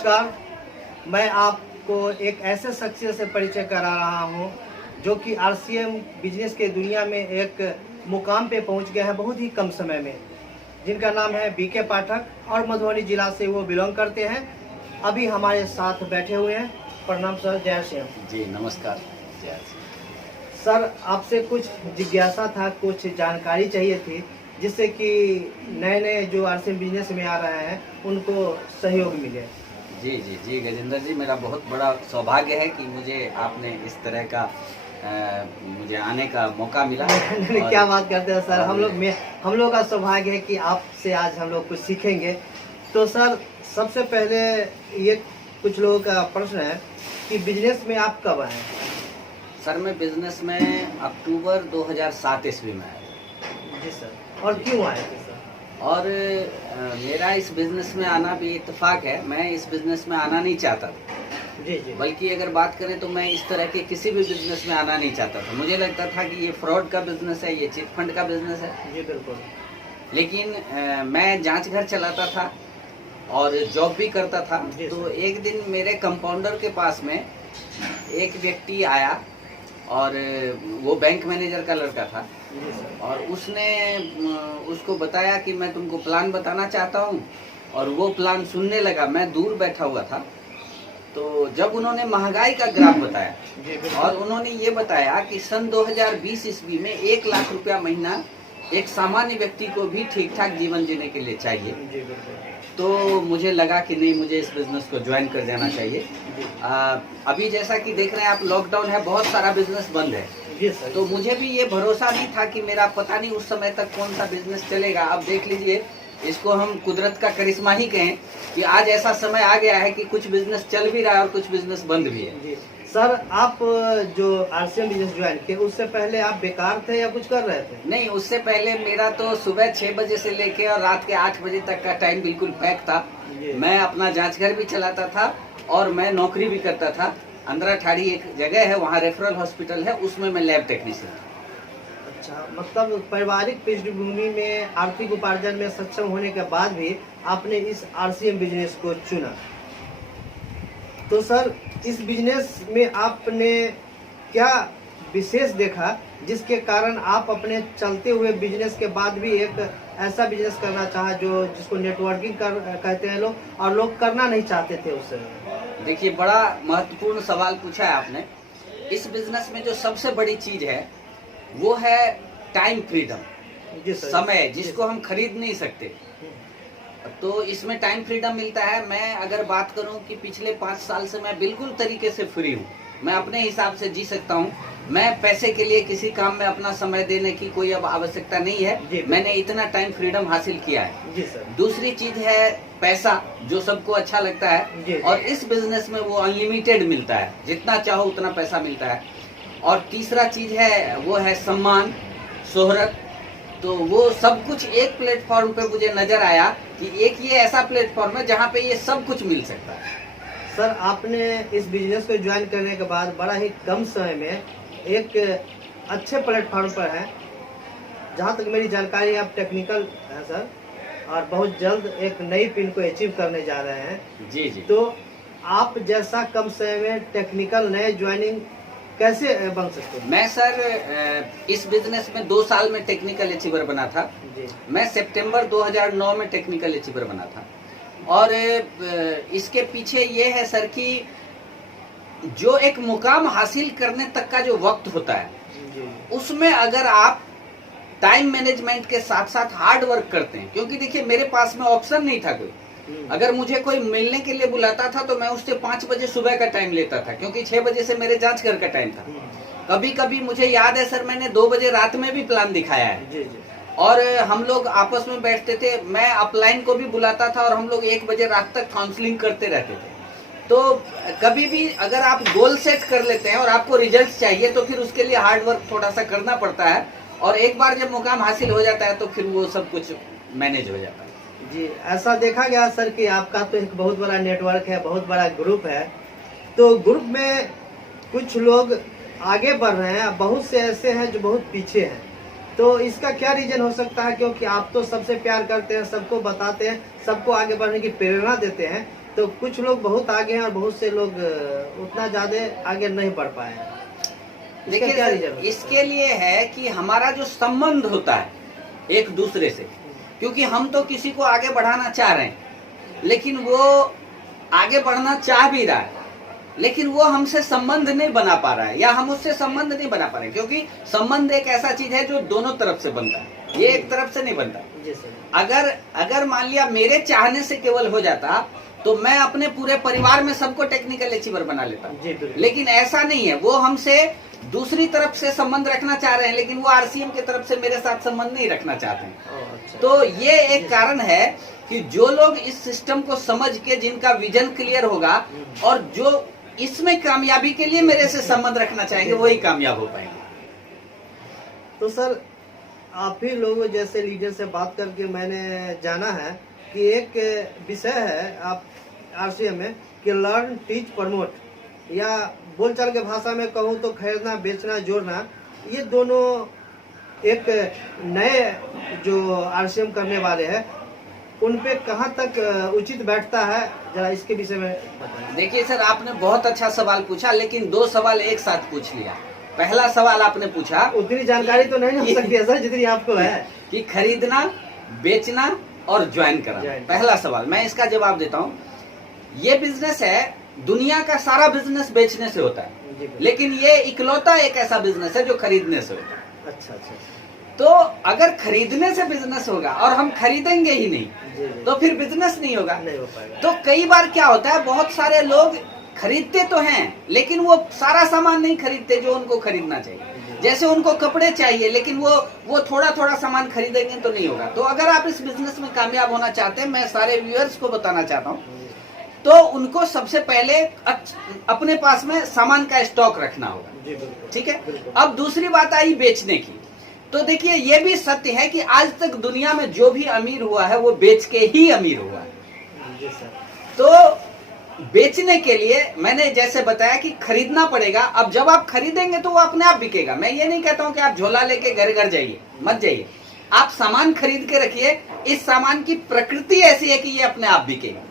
नमस्कार। मैं आपको एक ऐसे शख्सियत से परिचय करा रहा हूं जो कि आरसीएम बिजनेस के दुनिया में एक मुकाम पे पहुंच गए हैं बहुत ही कम समय में, जिनका नाम है बीके पाठक और मधुबनी जिला से वो बिलोंग करते हैं। अभी हमारे साथ बैठे हुए हैं। प्रणाम सर, जय श्री राम। जी नमस्कार। जय सर, आपसे कुछ जिज्ञासा था, कुछ जानकारी चाहिए थी जिससे कि नए जो आरसीएम बिजनेस में आ रहे हैं उनको सहयोग मिले। जी जी जी गजेंद्र जी, मेरा बहुत बड़ा सौभाग्य है कि मुझे आपने इस तरह का मुझे आने का मौका मिला। क्या बात करते हैं सर, हम लोग का सौभाग्य है कि आपसे आज हम लोग कुछ सीखेंगे। तो सर, सबसे पहले ये कुछ लोगों का प्रश्न है कि बिजनेस में आप कब आए? सर, मैं बिजनेस में अक्टूबर 2007 ईस्वी में आया। जी सर, और क्यों आए थे सर? और मेरा इस बिजनेस में आना भी इत्तेफाक है। मैं इस बिजनेस में आना नहीं चाहता था। जी जी। बल्कि अगर बात करें तो मैं इस तरह के किसी भी बिजनेस में आना नहीं चाहता था। मुझे लगता था कि ये फ्रॉड का बिजनेस है, ये चिट फंड का बिजनेस है। जी बिल्कुल। लेकिन मैं जांच घर चलाता था और जॉब भी करता था। तो एक दिन मेरे कंपाउंडर के पास में एक व्यक्ति आया और वो बैंक मैनेजर का लड़का था और उसने उसको बताया कि मैं तुमको प्लान बताना चाहता हूँ। और वो प्लान सुनने लगा। मैं दूर बैठा हुआ था। तो जब उन्होंने महंगाई का ग्राफ बताया और उन्होंने ये बताया कि सन 2020 ईस्वी में 1 लाख रुपया महीना एक सामान्य व्यक्ति को भी ठीक ठाक जीवन जीने के लिए चाहिए, तो मुझे लगा कि नहीं, मुझे इस बिजनेस को ज्वाइन कर देना चाहिए। अभी जैसा कि देख रहे हैं आप, लॉकडाउन है, बहुत सारा बिजनेस बंद है। तो मुझे भी ये भरोसा नहीं था कि मेरा पता नहीं उस समय तक कौन सा बिजनेस चलेगा। अब देख लीजिए, इसको हम कुदरत का करिश्मा ही कहें कि आज ऐसा समय आ गया है कि कुछ बिजनेस चल भी रहा है और कुछ बिजनेस बंद भी है। सर, आप जो आरसीएम बिजनेस ज्वाइन किए उससे पहले आप बेकार थे या कुछ कर रहे थे? नहीं, उससे पहले मेरा तो सुबह 6 बजे से लेके और रात के 8 बजे तक का टाइम बिल्कुल पैक था। मैं अपना जांच घर भी चलाता था और मैं नौकरी भी करता था। अंदरा ठाड़ी एक जगह है, वहाँ रेफरल हॉस्पिटल है, उसमें मैं लैब टेक्नीशियन था। अच्छा, मतलब पारिवारिक पृष्ठभूमि में आर्थिक उपार्जन में सक्षम होने के बाद भी आपने इस आरसीएम बिजनेस को चुना। तो सर, इस बिजनेस में आपने क्या विशेष देखा जिसके कारण आप अपने चलते हुए बिजनेस के बाद भी एक ऐसा बिजनेस करना चाहा जिसको नेटवर्किंग कहते हैं लोग, और लोग करना नहीं चाहते थे उससे? देखिए, बड़ा महत्वपूर्ण सवाल पूछा है आपने। इस बिजनेस में जो सबसे बड़ी चीज है वो है टाइम फ्रीडम, समय, जिसको हम खरीद नहीं सकते। तो इसमें टाइम फ्रीडम मिलता है। मैं अगर बात करूं कि पिछले 5 साल से मैं बिल्कुल तरीके से फ्री हूं। मैं अपने हिसाब से जी सकता हूं। मैं पैसे के लिए किसी काम में अपना समय देने की कोई अब आवश्यकता नहीं है। मैंने इतना टाइम फ्रीडम हासिल किया है। जी सर। दूसरी चीज है पैसा, जो सबको अच्छा लगता है, और इस बिजनेस में वो अनलिमिटेड मिलता है, जितना चाहो उतना पैसा मिलता है। और तीसरा चीज है वो है सम्मान, शोहरत। तो वो सब कुछ एक प्लेटफॉर्म पे मुझे नजर आया कि एक ये ऐसा प्लेटफॉर्म है जहाँ पे ये सब कुछ मिल सकता है। सर, आपने इस बिजनेस को ज्वाइन करने के बाद बड़ा ही कम समय में एक अच्छे प्लेटफॉर्म पर हैं। जहाँ तक मेरी जानकारी, आप टेक्निकल हैं सर, और बहुत जल्द एक नई पिन को अचीव करने जा रहे हैं। जी जी। तो आप जैसा कम समय में टेक्निकल नए ज्वाइनिंग कैसे बन सकते हैं? मैं सर इस बिजनेस में 2 साल में टेक्निकल अचीवर बना था। मैं सितंबर 2009 में टेक्निकल अचीवर बना था। और इसके पीछे ये है सर कि जो एक मुकाम हासिल करने तक का जो वक्त होता है, उसमें अगर आप टाइम मैनेजमेंट के साथ साथ हार्ड वर्क करते हैं, क्योंकि देखिए मेरे पास में ऑप्शन नहीं था कोई। अगर मुझे कोई मिलने के लिए बुलाता था तो मैं उससे 5 बजे सुबह का टाइम लेता था, क्योंकि 6 बजे से मेरे जांच घर का टाइम था। कभी कभी मुझे याद है सर, मैंने 2 बजे रात में भी प्लान दिखाया है। और हम लोग आपस में बैठते थे, मैं अपलाइन को भी बुलाता था और हम लोग 1 बजे रात तक काउंसलिंग करते रहते थे। तो कभी भी अगर आप गोल सेट कर लेते हैं और आपको रिजल्ट चाहिए तो फिर उसके लिए हार्ड वर्क थोड़ा सा करना पड़ता है। और एक बार जब मुकाम हासिल हो जाता है तो फिर वो सब कुछ मैनेज हो जाता है। जी, ऐसा देखा गया सर कि आपका तो एक बहुत बड़ा नेटवर्क है, बहुत बड़ा ग्रुप है। तो ग्रुप में कुछ लोग आगे बढ़ रहे हैं, बहुत से ऐसे हैं जो बहुत पीछे हैं। तो इसका क्या रीजन हो सकता है? क्योंकि आप तो सबसे प्यार करते हैं, सबको बताते हैं, सबको आगे बढ़ने की प्रेरणा देते हैं। तो कुछ लोग बहुत आगे हैं और बहुत से लोग उतना ज्यादा आगे नहीं बढ़ पाए हैं। देखिए क्या सर, रीजन है? इसके लिए है कि हमारा जो संबंध होता है एक दूसरे से, क्योंकि हम तो किसी को आगे बढ़ाना चाह रहे हैं, लेकिन वो आगे बढ़ना चाह भी रहा है, लेकिन वो हमसे संबंध नहीं बना पा रहा है, या हम उससे संबंध नहीं बना पा रहे हैं, क्योंकि संबंध एक ऐसा चीज है जो दोनों तरफ से बनता है, ये एक तरफ से नहीं बनता। जी सर। अगर मान लिया मेरे चाहने से केवल हो जाता, तो मैं अपने पूरे परिवार में सबको टेक्निकल अचीवर बना लेता, जी बिल्कुल। लेकिन ऐसा नहीं है। वो हमसे दूसरी तरफ से संबंध रखना चाह रहे हैं, लेकिन वो आरसीएम की तरफ से मेरे साथ संबंध नहीं रखना चाहते हैं। अच्छा। तो ये एक कारण है कि जो लोग इस सिस्टम को समझ के, जिनका विजन क्लियर होगा और जो इसमें कामयाबी के लिए मेरे से संबंध रखना चाहेंगे, वही कामयाब हो पाएंगे। तो सर, आप ही लोगों जैसे लीडर से बात करके मैंने जाना है कि एक विषय है आप आरसीएम में कि लर्न, टीच, प्रमोट, या बोलचाल के भाषा में कहूँ तो खरीदना, बेचना, जोड़ना, ये दोनों एक नए जो आरसीएम करने वाले हैं उन पे कहाँ तक उचित बैठता है, जरा इसके विषय में बताएं। देखिए सर, आपने बहुत अच्छा सवाल पूछा, लेकिन दो सवाल एक साथ पूछ लिया। पहला सवाल आपने पूछा, उतनी जानकारी तो नहीं हो सकती है सर जितनी आपको है, कि खरीदना, बेचना और ज्वाइन करना। पहला सवाल, मैं इसका जवाब देता हूँ। ये बिजनेस है, दुनिया का सारा बिजनेस बेचने से होता है, लेकिन ये इकलौता एक ऐसा बिजनेस है जो खरीदने से होता है। अच्छा अच्छा। तो अगर खरीदने से बिजनेस होगा और हम खरीदेंगे ही नहीं, तो फिर बिजनेस नहीं होगा। नहीं हो पाएगा। तो कई बार क्या होता है, बहुत सारे लोग खरीदते तो हैं, लेकिन वो सारा सामान नहीं खरीदते जो उनको खरीदना चाहिए। जैसे उनको कपड़े चाहिए, लेकिन वो थोड़ा थोड़ा सामान खरीदेंगे तो नहीं होगा। तो अगर आप इस बिजनेस में कामयाब होना चाहते हैं, मैं सारे व्यूअर्स को बताना चाहता हूँ, तो उनको सबसे पहले अपने पास में सामान का स्टॉक रखना होगा। ठीक है। अब दूसरी बात आई बेचने की। तो देखिए, ये भी सत्य है कि आज तक दुनिया में जो भी अमीर हुआ है वो बेच के ही अमीर हुआ है। तो बेचने के लिए मैंने जैसे बताया कि खरीदना पड़ेगा। अब जब आप खरीदेंगे तो वो अपने आप बिकेगा। मैं ये नहीं कहता हूं कि आप झोला लेके घर घर जाइए, मत जाइए। आप सामान खरीद के रखिए। इस सामान की प्रकृति ऐसी है कि ये अपने आप बिकेगा।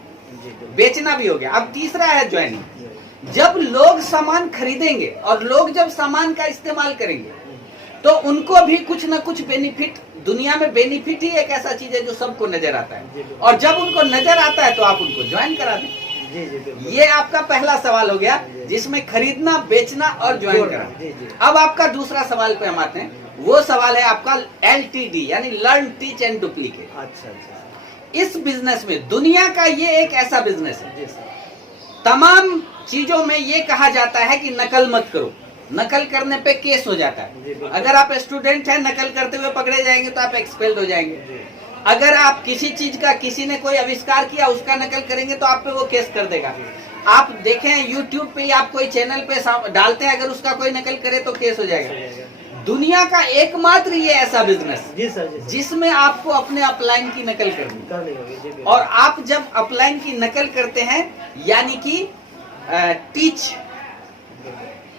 बेचना भी हो गया। अब तीसरा है ज्वाइनिंग। जब लोग सामान खरीदेंगे और लोग जब सामान का इस्तेमाल करेंगे, तो उनको भी कुछ ना कुछ बेनिफिट, दुनिया में बेनिफिट ही एक ऐसा चीज है जो सबको नजर आता है, और जब उनको नजर आता है तो आप उनको ज्वाइन करा दें। ये आपका पहला सवाल हो गया, जिसमें खरीदना, बेचना और ज्वाइन करना। अब आपका दूसरा सवाल पे हम आते हैं। वो सवाल है आपका LTD, यानी लर्न, टीच एंड डुप्लीकेट। अच्छा अच्छा। इस बिजनेस में, दुनिया का ये एक ऐसा बिजनेस है, तमाम चीजों में ये कहा जाता है कि नकल मत करो। नकल करने पे केस हो जाता है। अगर आप स्टूडेंट हैं, नकल करते हुए पकड़े जाएंगे तो आप एक्सपेल्ड हो जाएंगे। अगर आप किसी चीज का, किसी ने कोई आविष्कार किया, उसका नकल करेंगे तो आप पे वो केस कर देगा। आप देखें YouTube पे, आप कोई चैनल पे डालते हैं, अगर उसका कोई नकल करे तो केस हो जाएगा। दुनिया का एकमात्र ये ऐसा बिजनेस जिसमें आपको अपने अपलाइन की नकल करनी है। और आप जब अपलाइन की नकल करते हैं, यानी कि टीच,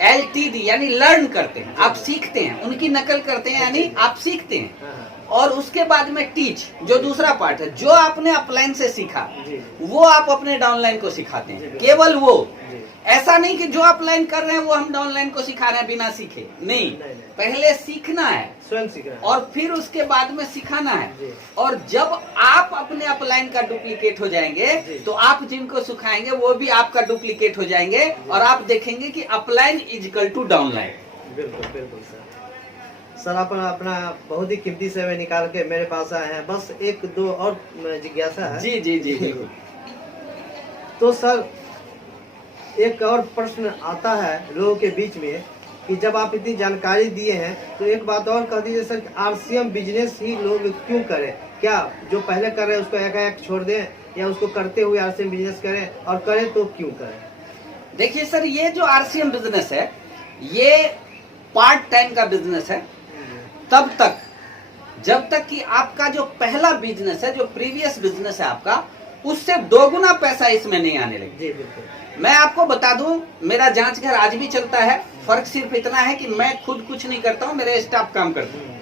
LTD यानी लर्न करते हैं, आप सीखते हैं, उनकी नकल करते हैं, यानी आप सीखते हैं। और उसके बाद में टीच, जो दूसरा पार्ट है, जो आपने अपलाइन से सीखा वो आप अपने डाउनलाइन को सिखाते हैं। केवल वो, ऐसा नहीं कि जो अपलाइन कर रहे हैं वो हम डाउनलाइन को सिखा रहे हैं बिना सीखे। नहीं, पहले सीखना है, स्वयं सीखना है, और फिर उसके बाद में सिखाना है। और जब आप अपने अपलाइन का डुप्लीकेट हो जाएंगे, तो आप जिनको सिखाएंगे वो भी आपका डुप्लीकेट हो जाएंगे, और आप देखेंगे कि upline is equal to downline. बिल्कुल बिल्कुल सर। आप अपना बहुत ही कीमती समय निकाल के मेरे पास आए हैं। बस एक दो और जिज्ञासा है। जी जी जी बिल्कुल। तो सर, एक और प्रश्न आता है लोगों के बीच में कि जब आप इतनी जानकारी दिए हैं, तो एक बात और कह दीजिए सर, आरसीएम बिजनेस ही लोग क्यों करें? क्या जो पहले कर रहे हैं उसको एक छोड़ दें, या उसको करते हुए आरसीएम बिजनेस करें, और करें तो क्यों करें? देखिए सर, ये जो आरसीएम बिजनेस है, ये पार्ट टाइम का बिजनेस है तब तक जब तक कि आपका जो पहला बिजनेस है, जो प्रीवियस बिजनेस है आपका, उससे दोगुना पैसा इसमें नहीं आने लगे। जी बिल्कुल। मैं आपको बता दूं, मेरा जांच घर आज भी चलता है। फर्क सिर्फ इतना है कि मैं खुद कुछ नहीं करता हूं, मेरे स्टाफ काम करते हैं।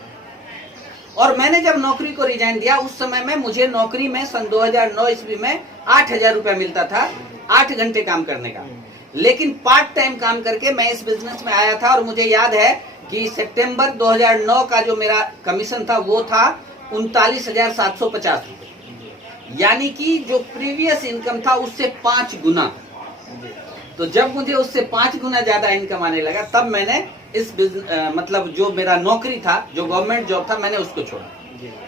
और मैंने जब नौकरी को रिजाइन दिया, उस समय में मुझे नौकरी में सन 2009 ईस्वी में 8,000 रुपया मिलता था 8 घंटे काम करने का। लेकिन पार्ट टाइम काम करके मैं इस बिजनेस में आया था और मुझे याद है कि सितंबर 2009 का जो मेरा कमीशन था वो था 39,750 रुपये, यानी कि जो प्रीवियस इनकम था उससे 5 गुना। तो जब मुझे उससे 5 गुना ज्यादा इनकम आने लगा तब मैंने इस मतलब जो मेरा नौकरी था, जो गवर्नमेंट जॉब था, मैंने उसको छोड़ा।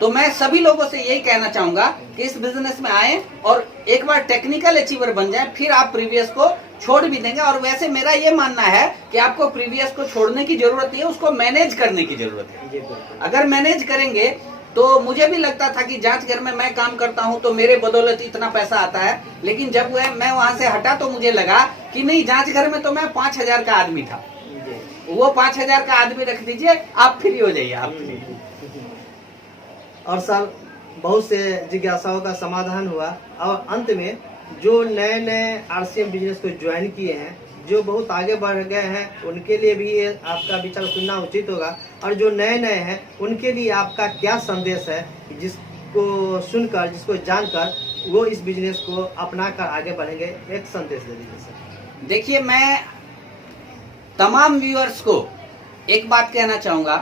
तो मैं सभी लोगों से यही कहना चाहूंगा कि इस बिजनेस में आए और एक बार टेक्निकल अचीवर बन जाए, फिर आप प्रीवियस को छोड़ भी देंगे। और वैसे मेरा ये मानना है कि आपको प्रीवियस को छोड़ने की जरूरत नहीं है, उसको मैनेज करने की जरूरत है। अगर मैनेज करेंगे तो मुझे भी लगता था कि जांच घर में मैं काम करता हूं तो मेरे बदौलत इतना पैसा आता है, लेकिन जब मैं वहां से हटा तो मुझे लगा कि नहीं, जांच घर में तो मैं 5,000 का आदमी था, वो 5,000 का आदमी रख दीजिए, आप फ्री हो जाइए, आप फ्री। और सर बहुत से जिज्ञासाओं का समाधान हुआ और अंत में जो नए नए आरसीएम बिजनेस को ज्वाइन किए हैं, जो बहुत आगे बढ़ गए हैं, उनके लिए भी ये आपका विचार सुनना उचित होगा। और जो नए नए हैं उनके लिए आपका क्या संदेश है, जिसको सुनकर, जिसको जानकर वो इस बिजनेस को अपना कर आगे बढ़ेंगे, एक संदेश दे दीजिए सर। देखिए, मैं तमाम व्यूअर्स को एक बात कहना चाहूंगा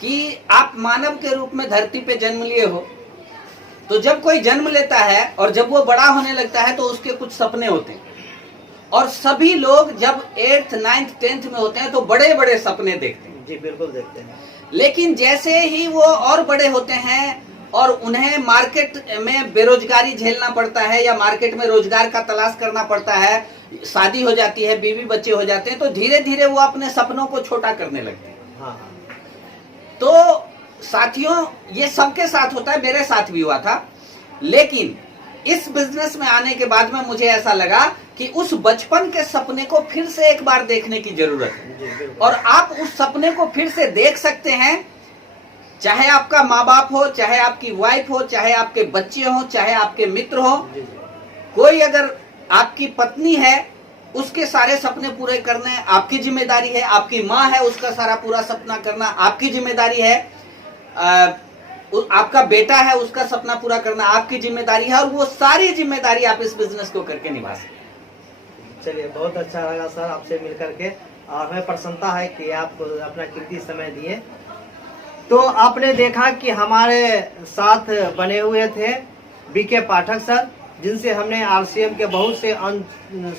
कि आप मानव के रूप में धरती पे जन्म लिए हो, तो जब कोई जन्म लेता है और जब वो बड़ा होने लगता है तो उसके कुछ सपने होते हैं। और सभी लोग जब 8th, 9th, 10th में होते हैं तो बड़े बड़े सपने देखते हैं। जी बिल्कुल देखते हैं। लेकिन जैसे ही वो और बड़े होते हैं और उन्हें मार्केट में बेरोजगारी झेलना पड़ता है या मार्केट में रोजगार का तलाश करना पड़ता है, शादी हो जाती है, बीवी बच्चे हो जाते हैं, तो धीरे धीरे वो अपने सपनों को छोटा करने लगते हैं। हाँ। तो साथियों, ये सबके साथ होता है, मेरे साथ भी हुआ था। लेकिन इस बिजनेस में आने के बाद में मुझे ऐसा लगा कि उस बचपन के सपने को फिर से एक बार देखने की जरूरत है। और आप उस सपने को फिर से देख सकते हैं, चाहे आपका माँ बाप हो, चाहे आपकी वाइफ हो, चाहे आपके बच्चे हो, चाहे आपके मित्र हो। कोई अगर आपकी पत्नी है, उसके सारे सपने पूरे करने आपकी जिम्मेदारी है। आपकी माँ है, उसका सारा पूरा सपना करना आपकी जिम्मेदारी है। आपका बेटा है, उसका सपना पूरा करना आपकी जिम्मेदारी है। और वो सारी जिम्मेदारी आप इस बिजनेस को करके निभा सकते हैं। चलिए, बहुत अच्छा लगा सर आपसे मिलकर के, और हमें प्रसन्नता है कि आप अपना कीमती समय दिए। तो आपने देखा कि हमारे साथ बने हुए थे बीके पाठक सर, जिनसे हमने आरसीएम के बहुत से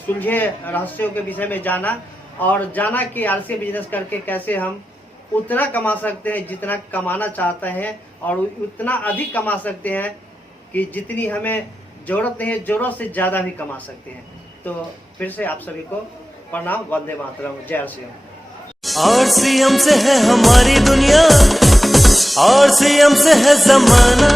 सुलझे रहस्यों के विषय में जाना, और जाना कि आरसीएम बिजनेस करके कैसे हम उतना कमा सकते हैं जितना कमाना चाहते हैं, और उतना अधिक कमा सकते हैं कि जितनी हमें जरूरत नहीं है, जरूरत से ज़्यादा भी कमा सकते हैं। तो फिर से आप सभी को प्रणाम, वंदे मातरम, जय आरसीएम। आरसीएम से है हमारी दुनिया, आरसीएम से है जमाना।